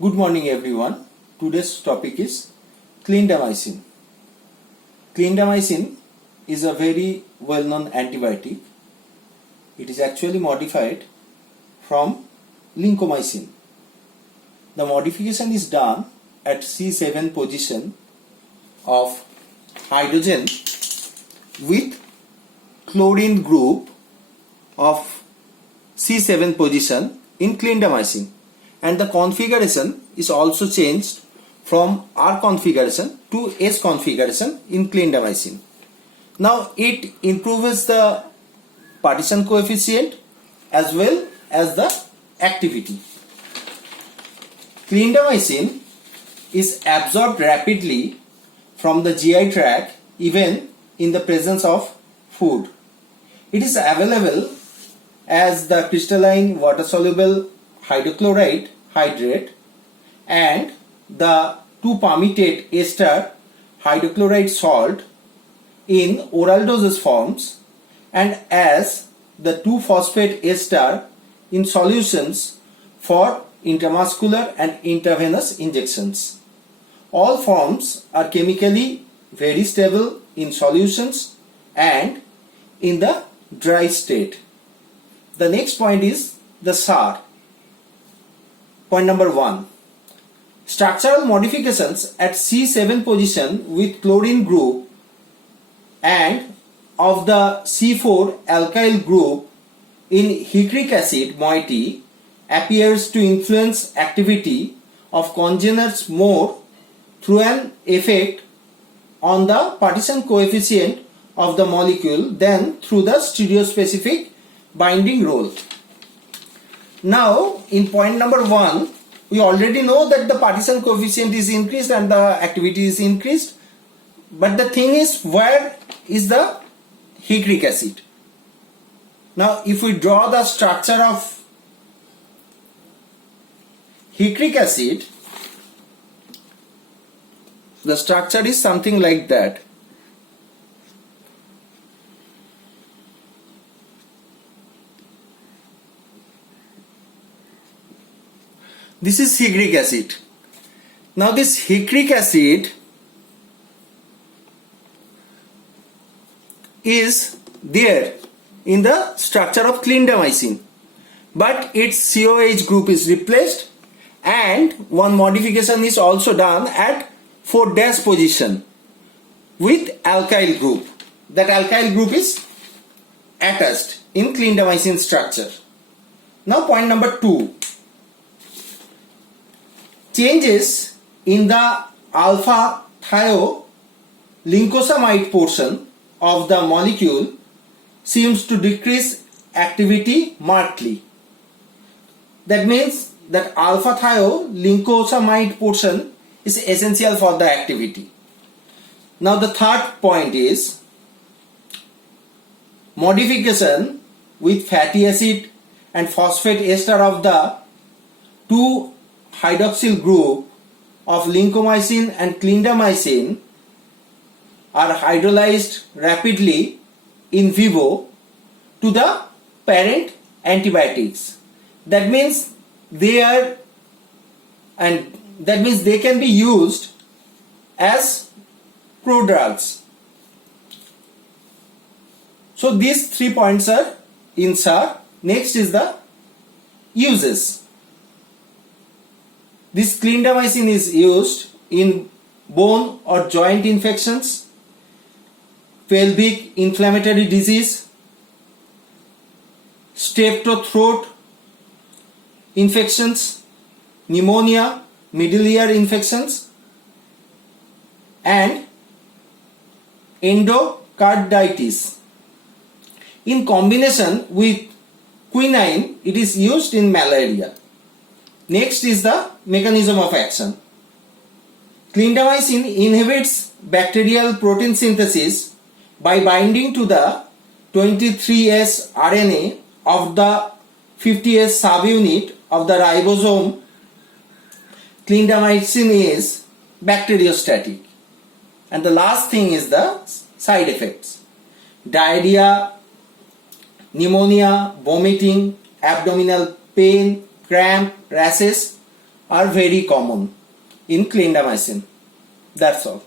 Good morning everyone. Today's topic is clindamycin. Clindamycin is a very well-known antibiotic. It is actually modified from lincomycin. The modification is done at C7 position of hydrogen with chlorine group of C7 position in clindamycin. And the configuration is also changed from R configuration to S configuration in clindamycin. Now it improves the partition coefficient as well as the activity. Clindamycin is absorbed rapidly from the GI tract even in the presence of food. It is available as the crystalline water soluble hydrochloride hydrate and the 2-palmitate ester hydrochloride salt in oral dosage forms and as the 2-phosphate ester in solutions for intramuscular and intravenous injections. All forms are chemically very stable in solutions and in the dry state. The next point is the SAR. Point number 1. Structural modifications at C7 position with chlorine group and of the C4 alkyl group in hickory acid moiety appears to influence activity of congeners more through an effect on the partition coefficient of the molecule than through the stereospecific binding role. Now, in point number 1, we already know that the partition coefficient is increased and the activity is increased. But the thing is, where is the hickory acid? Now, if we draw the structure of hickory acid, the structure is something like that. This is hickory acid. Now this hickory acid is there in the structure of clindamycin, but its COH group is replaced and one modification is also done at 4' position with alkyl group. That alkyl group is attached in clindamycin structure. Now point number 2. Changes in the alpha thiolincosamide portion of the molecule seems to decrease activity markedly. That means that alpha thiolincosamide portion is essential for the activity. Now the third point is modification with fatty acid and phosphate ester of the 2-hydroxyl group of lincomycin and clindamycin are hydrolyzed rapidly in vivo to the parent antibiotics. That means they can be used as prodrugs. So these 3 points are in SAR. Next is the uses. This clindamycin is used in bone or joint infections, pelvic inflammatory disease, strep infections, pneumonia, middle ear infections, and endocarditis. In combination with quinine, it is used in malaria. Next is the mechanism of action. Clindamycin inhibits bacterial protein synthesis by binding to the 23S RNA of the 50S subunit of the ribosome. Clindamycin is bacteriostatic. And the last thing is the side effects. Diarrhea, pneumonia, vomiting, abdominal pain, cramp, rashes are very common in clindamycin. That's all.